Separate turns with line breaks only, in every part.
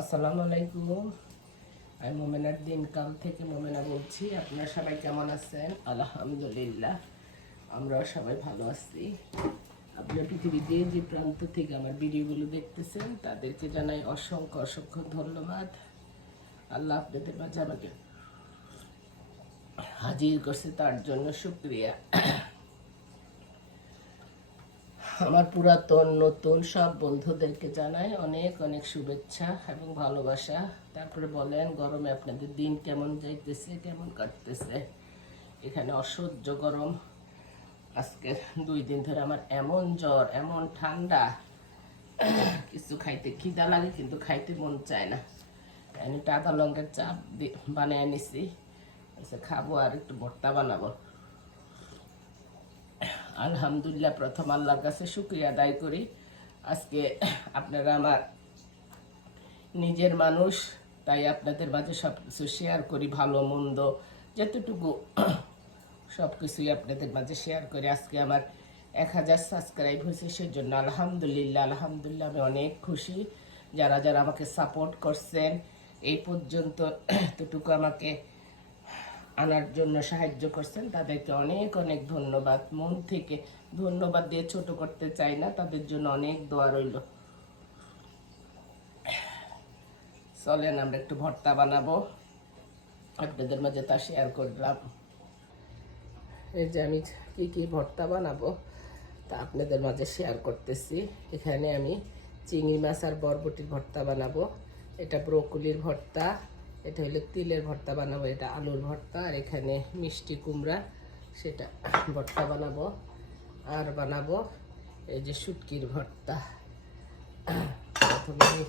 আসসালামু আলাইকুম। আমি মোমেনার দিনকাল থেকে মোমেনা বলছি। আপনারা সবাই কেমন আছেন? আলহামদুলিল্লাহ, আমরাও সবাই ভালো আছি। আপনার পৃথিবীর যে যে প্রান্ত থেকে আমার ভিডিওগুলো দেখতেছেন, তাদেরকে জানাই অসংখ্য অসংখ্য ধন্যবাদ। আল্লাহ আপনাদের মাঝে আমাকে হাজির করছে, তার জন্য শুক্রিয়া। আমার পুরাতন নতুন সব বন্ধুদেরকে জানাই অনেক অনেক শুভেচ্ছা এবং ভালোবাসা। তারপরে বলেন গরমে আপনাদের দিন কেমন যাইতেছে কেমন কাটতেছে? এখানে অসহ্য গরম। আজকে দুই দিন ধরে আমার এমন জ্বর এমন ঠান্ডা। কিছু খাইতে খিদা লাগে কিন্তু খাইতে মন চায় না। আমি টাকা লঙ্কার চাপ বানিয়ে নিছি। আচ্ছা, খাব আর একটু ভর্তা বানাবো। আলহামদুলিল্লাহ, প্রথম আল্লাহর কাছে শুক্রিয়া আদায় করি। আজকে আপনারা আমার নিজের মানুষ, তাই আপনাদের মাঝে সব কিছু শেয়ার করি, ভালো, মন্দ, যতটুকু সব কিছুই আপনাদের মাঝে শেয়ার করি। আজকে আমার এক হাজার সাবস্ক্রাইব হয়েছে, সেজন্য আলহামদুলিল্লাহ আলহামদুলিল্লাহ আমি অনেক খুশি। যারা যারা আমাকে সাপোর্ট করছেন, এই পর্যন্ত এতটুকু আমাকে আনার জন্য সাহায্য করছেন। তাদেরকে অনেক অনেক ধন্যবাদ। মন থেকে ধন্যবাদ দিয়ে ছোট করতে চাই না, তাদের জন্য অনেক দোয়া রইল। চলেন, আমরা একটু ভর্তা বানাবো। আপনাদের মাঝে তা শেয়ার করলাম। এই যে আমি কী কী ভর্তা বানাবো তা আপনাদের মাঝে শেয়ার করতেছি। এখানে আমি চিংড়ি মাছ আর বরবটির ভর্তা বানাবো। এটা ব্রোকলির ভর্তা। এটা হলো তিলের ভর্তা বানাবো, এটা আলুর ভর্তা, আর এখানে মিষ্টি কুমড়া, সেটা ভর্তা বানাবো, আর বানাবো এই যে শুটকির ভর্তা। প্রথমে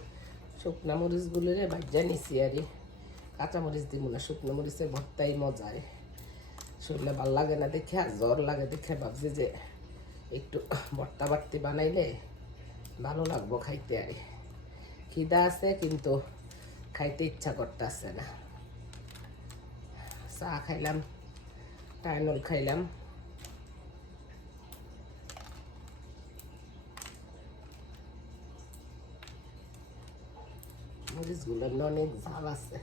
শুকনা মরিচগুলো রে ভাজা নিছি আরে কাঁচা মরিচ দিব না, শুকনো মরিচের ভর্তাই মজায় শরীরে ভালো লাগে না দেখে, আর জ্বর লাগে দেখে ভাবছি যে একটু ভর্তা বাড়তি বানাইলে ভালো লাগবো খাইতে আর খিদা আছে কিন্তু খাইতে ইচ্ছা করতেছে না। চা খাইলাম, টাইনল খাইলাম। মরিচগুলোর অনেক ঝাল আছে।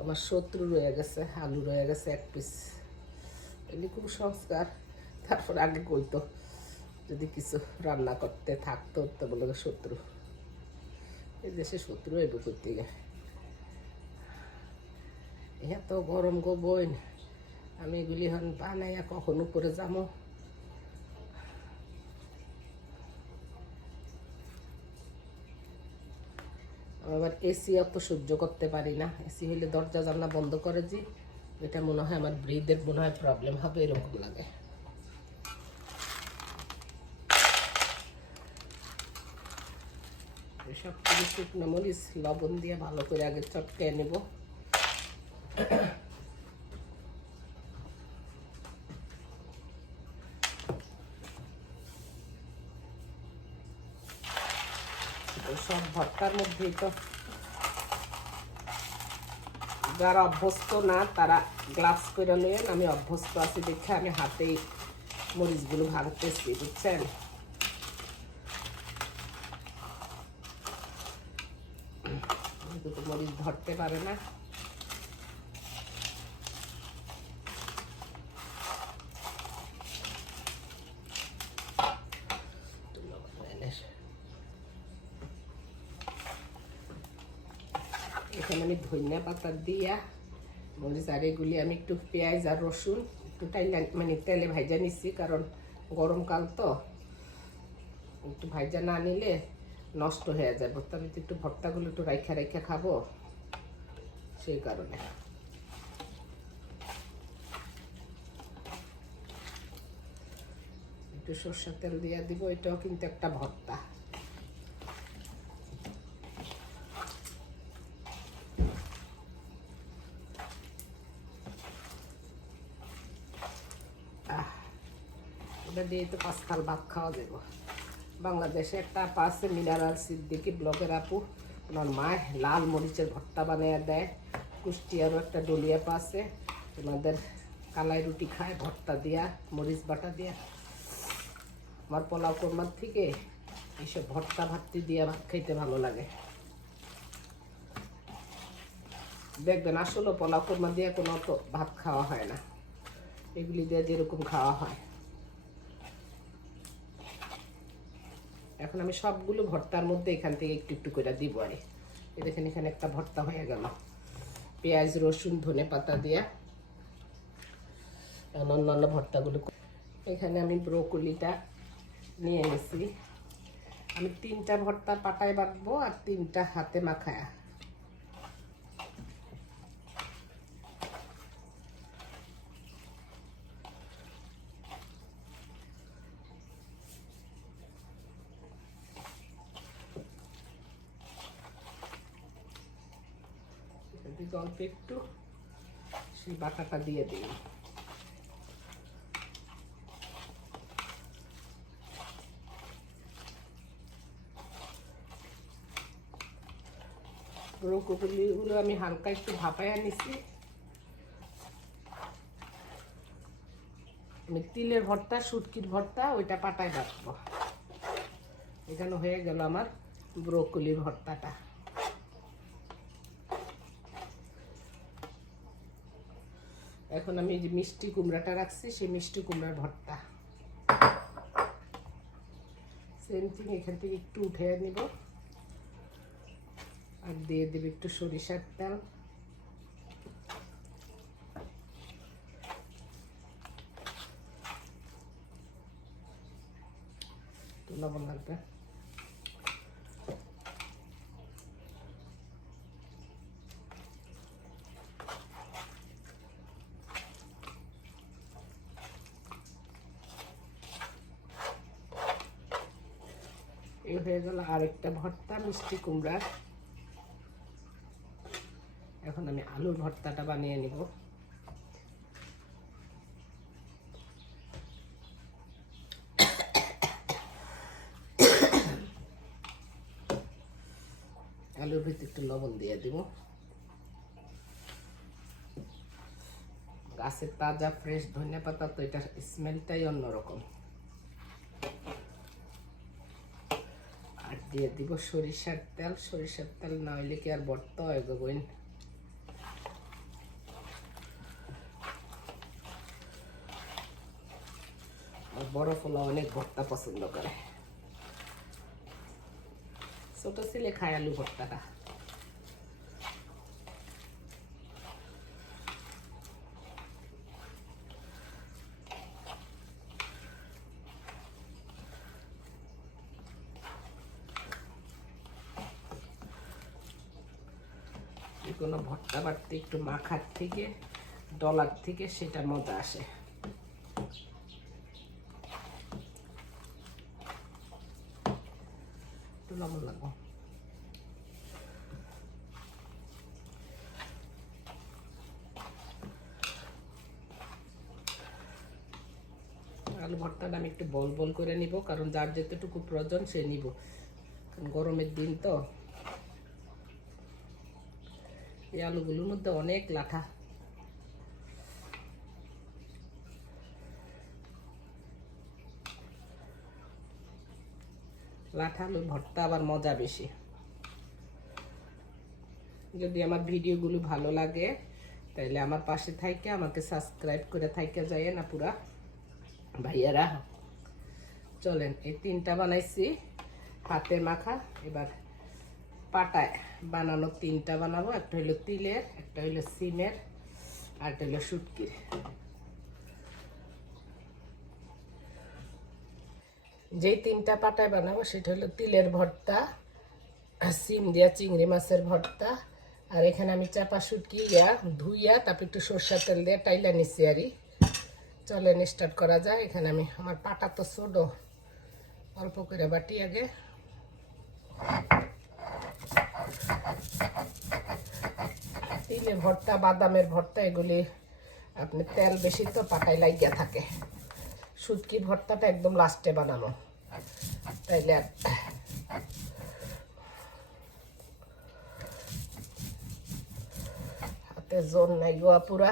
আমার শত্রু রয়ে গেছে, আলু রয়ে গেছে এক পিস এগুলি খুব সংস্কার, তারপর আগে কইতো। যদি কিছু রান্না করতে থাকতো, তো বলে শত্রু। এই দেশে শত্রু এব করতে গে এত গরম গো বইন, আমি এগুলি হন বানাইয়া কখন উপরে যাব আবার এসি অত সহ্য করতে পারি না। এসি হইলে দরজা জানলা বন্ধ করে যে এটা মনে হয় আমার ব্রিদের মনে হয় প্রবলেম হবে, এরকম লাগে। সব কিছু শুকনো মরিচ, লবণ দিয়ে ভালো করে আগে চটকে নেব। সব ভর্তার মধ্যেই তো যারা অভ্যস্ত না, তারা গ্লাভস করে নেন। আমি অভ্যস্ত আছি দেখে আমি হাতেই মরিচগুলো ভাঙতেছি, বুঝছেন? দুটো ধরতে পারে না। এখানে আমি ধনিয়া পাতা দিয়া মরিচ আর এগুলি আমি একটু পেঁয়াজ আর রসুন একটু মানে তেলে ভাইজা নিচ্ছি কারণ গরমকাল তো। একটু ভাইজা না নিলে নষ্ট হয়ে যায়। তো আমি তো একটু ভর্তাগুলো একটু রাইখা রাইখা খাব। সেই কারণে। একটু সর্ষের তেল দিয়ে দিব, এটাও কিন্তু একটা ভর্তা। এটা দিয়ে তো পাঁচকাল ভাত খাওয়া যাব বাংলাদেশে একটা আপা আছে মিনারাল সিদ্দিকি ব্লকের আপু। ওনার মায় লাল মরিচের ভর্তা বানিয়ে দেয়। কুষ্টিয়ারও একটা ডলিয়া পা আছে ওনাদের কালাই রুটি খায়, ভর্তা দিয়া, মরিচ বাটা দিয়া। আমার পোলাও কোরমার থেকে এইসব ভর্তা ভাতটি দিয়ে ভাত খাইতে ভালো লাগে। দেখবেন আসলে পোলাও কোরমা দিয়ে কোনো ভাত খাওয়া হয় না। এগুলি দিয়ে যেরকম খাওয়া হয়। এখন আমি সবগুলো ভর্তার মধ্যে এখান থেকে একটু একটু করে দিব আরে। এ দেখেন, এখানে একটা ভর্তা হয়ে গেল। পেঁয়াজ, রসুন, ধনে পাতা দিয়া অন্যান্য ভর্তাগুলো এখানে আমি ব্রোকলিটা নিয়ে গেছি আমি তিনটা ভর্তা পাটায় বাঁধবো আর তিনটা হাতে মাখায়া এদিকে অল্প একটু সেই বাটাটা দিয়ে দিই ব্রোকলিগুলো আমি হালকা একটু ভাপায়া নিছি আমি তিলের ভর্তা, শুটকির ভর্তা, ওইটা পাটায় রাখব এখানে হয়ে গেল আমার ব্রোকলির ভর্তাটা। এখন আমি যে মিষ্টি কুমড়াটা রাখছি, সেই মিষ্টি কুমড়ার ভর্তা। সেম থিং এখান থেকে একটু উঠে নিব। আর দিয়ে দেবে একটু সরিষার তেল। লবণ লাগবে। হয়ে গেল আরেকটা ভর্তা, মিষ্টি কুমড়া। এখন আমি আলুর ভর্তাটা বানিয়ে নিব। আলুর ভিতরে একটু লবণ দিয়ে দিব। গাছের তাজা ফ্রেশ ধনিয়া পাতা, তো এটা স্মেলটাই অন্যরকম। আর দিয়ে দিব সরিষার তেল। সরিষার তেল না হইলে কি আর বর্ত হয় গো আর বড় ফলা অনেক ভর্তা পছন্দ করে। ছোট ছেলে খায় আলু ভর্তাটা। কোনো ভর্তা বাড়তে একটু মাখার থেকে ডলার থেকে সেটা মজা আসে। আলু ভর্তাটা আমি একটু বল বল করে নিব, কারণ যার যেতটুকু প্রয়োজন সে নিব। গরমের দিন তো। এই আলুগুলোর মধ্যে অনেক লাঠা। লাঠা আলুর ভর্তা আবার মজা বেশি। যদি আমার ভিডিওগুলো ভালো লাগে, তাহলে আমার পাশে থাইকে আমাকে সাবস্ক্রাইব করে থাইকে যায় না পুরা। ভাইয়ারা, চলেন এই তিনটা বানাইছি হাতে মাখা, এবার পাটায়। বানানো তিনটা বানাবো, একটা হইল তিলের, একটা হইল সিমের, আর একটা হইল শুটকির। যেই তিনটা পাটায় বানাবো, সেটা হলো তিলের ভর্তা সিম দিয়া চিংড়ি মাছের ভর্তা। আর এখানে আমি চাপা শুটকি ইয়া, ধুইয়া, তারপর একটু সর্ষার তেল দিয়ে টাইলা নিচ্ছি আরই চলেন স্টার্ট করা যায় এখানে আমি, আমার পাটা তো ছোটো, অল্প করে বাটি আগে। তিলের ভর্তা, বাদামের ভর্তা, এগুলি আপনি তেল বেশি তো পাটায় লাগিয়া থাকে। শুটকির ভর্তাটা একদম লাস্টে বানানো। তাইলে হাতে জোর নাই গোয়া পুরা।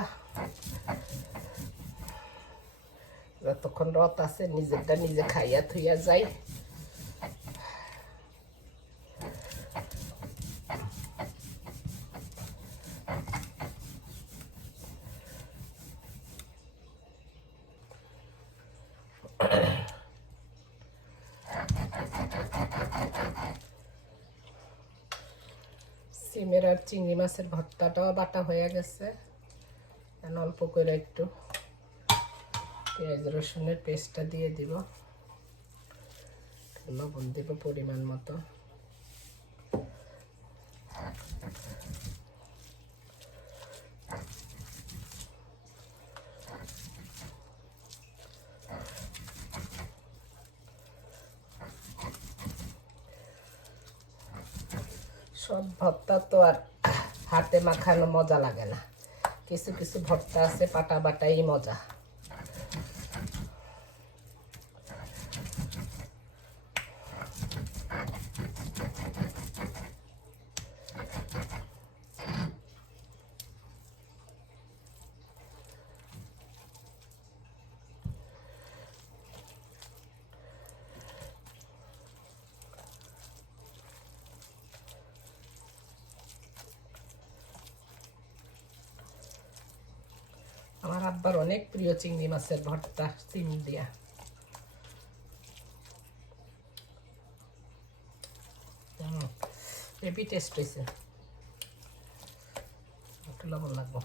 যতক্ষণ রথ আছে, নিজেরটা নিজে খাইয়া থুইয়া যাই। সিমের আর চিংড়ি মাছের ভর্তাটাও বাটা হয়ে গেছে। অল্প করে একটু পেঁয়াজ রসুনের পেস্টটা দিয়ে দিব। লবণ দিব পরিমাণ মতো। সব ভর্তা তো আর হাতে মাখানো মজা লাগে না। কিছু কিছু ভর্তা আছে পাটা বাটাই মজা। আমার আব্বার অনেক প্রিয় চিংড়ি মাছের ভর্তা তিন দিয়া। হেভি টেস্ট হয়েছে একটু লবণ লাগবো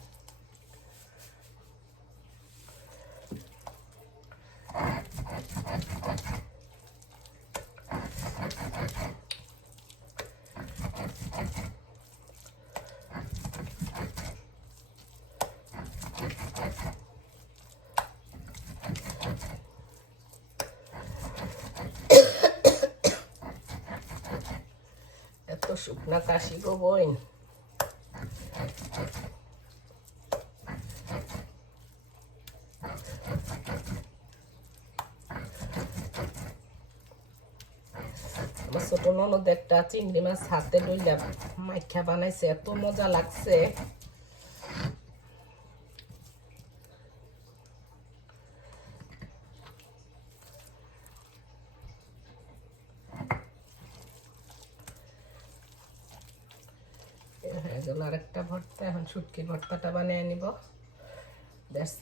এত শুকনা কাশি গো বইন ছোট ননদ একটা চিংড়ি মাছ হাতে লইলাম মাইখা বানাইছে, এত মজা লাগছে হয়ে গেল আরেকটা ভর্তা এখন শুটকির ভর্তাটা বানিয়ে নিব। দ্যাটস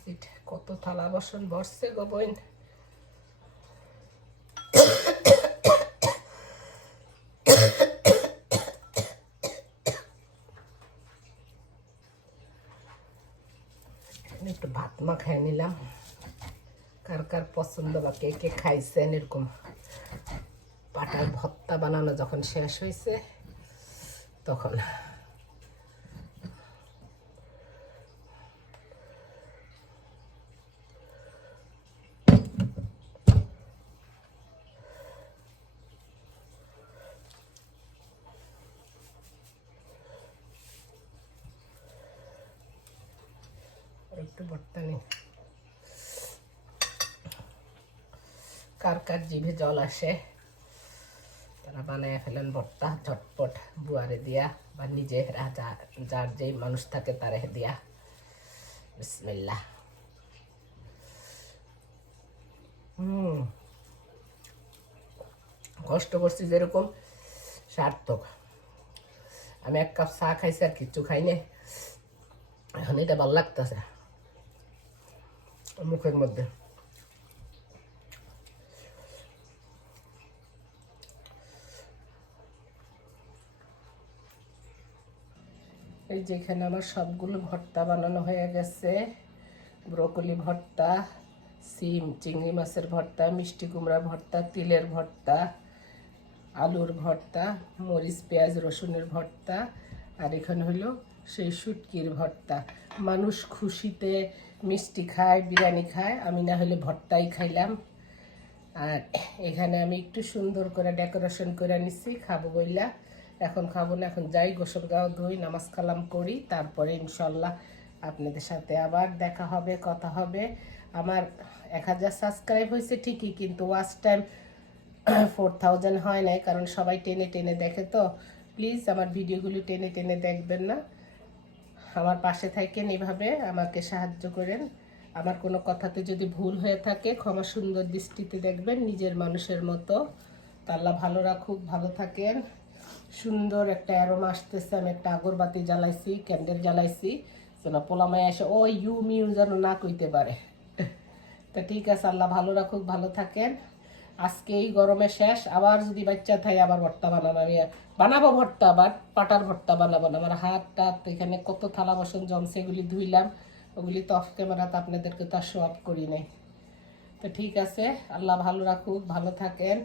কত থালা বাসন বসছে গো বইন আমি একটু ভাত মা খাই নিলাম। কার কার পছন্দ বা কে কে খাইছেন এরকম পাটার ভর্তা বানানো যখন শেষ হয়েছে তখন একটু ভর্তা কার কার জিভে জল আসে তারা বানায় ফেলেন ভর্তা ঝটপট বুয়ারে দিয়া বা নিজে যা- যার যেই মানুষ থাকে তারে দিয়া বিসমিল্লাহ হুম কষ্ট করছি যেরকম সার্থক আমি এক কাপ চা খাইছি আর কিচ্ছু খাইনি এখন এটা ভালো লাগতেছে মুখের মধ্যে। এই যেখানে আমার সবগুলো ভর্তা বানানো হয়ে গেছে। ব্রকলি ভর্তা, সিম, চিংড়ি মাছের ভর্তা, মিষ্টি কুমড়া ভর্তা, তিলের ভর্তা, আলুর ভর্তা, মরিচ, পেঁয়াজ, রসুনের ভর্তা, আর এখানে হলো সেই শুটকির ভর্তা। মানুষ খুশিতে মিষ্টি খায়, বিরিয়ানি খায়, আমি না হলে ভর্তাই খাইলাম। আর এখানে আমি একটু সুন্দর করে ডেকোরেশন করে নিছি, খাব বইলা। এখন খাব না, এখন যাই, গোসল গাও ধুই, নামাজ কালাম করি, তারপরে ইনশাল্লাহ আপনাদের সাথে আবার দেখা হবে, কথা হবে। আমার এক হাজার সাবস্ক্রাইব হয়েছে ঠিকই, কিন্তু ওয়াচ টাইম ফোর থাউজেন্ড হয় নাই, কারণ সবাই টেনে টেনে দেখে তো। প্লিজ আমার ভিডিওগুলো টেনে টেনে দেখবেন না। আমার পাশে থাকেন, এভাবে আমাকে সাহায্য করেন। আমার কোনো কথাতে যদি ভুল হয়ে থাকে, ক্ষমা সুন্দর দৃষ্টিতে দেখবেন নিজের মানুষের মতো। আল্লাহ ভালো রাখুক, ভালো থাকেন। সুন্দর একটা অ্যারোমা আসতেছে, আমি একটা আগরবাতি জ্বালাইছি ক্যান্ডেল জ্বালাইছি। যেন পোলামায় এসে ও ইউ মিউ যেন না কইতে পারে। তা ঠিক আছে, আল্লাহ ভালো রাখুক, ভালো থাকেন। আজকে এই গরমে শেষ, আবার যদি বাচ্চা থাই আবার ভর্তা বানাবো। আমি বানাবো ভর্তা, আবার পাটার ভর্তা বানাবো না। আমার হাত টাত, এখানে কত থালা বাসন জমছে, এগুলি ধুইলাম। ওগুলি তো অফ ক্যামেরাতে আপনাদেরকে তো শো অফ করি নাই। তো ঠিক আছে, আল্লাহ ভালো রাখুক, ভালো থাকেন।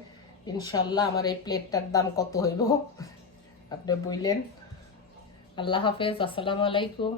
ইনশাল্লাহ আমার এই প্লেটটার দাম কত হইব? আপনি বললেন আল্লাহ হাফেজ, আসসালামু আলাইকুম।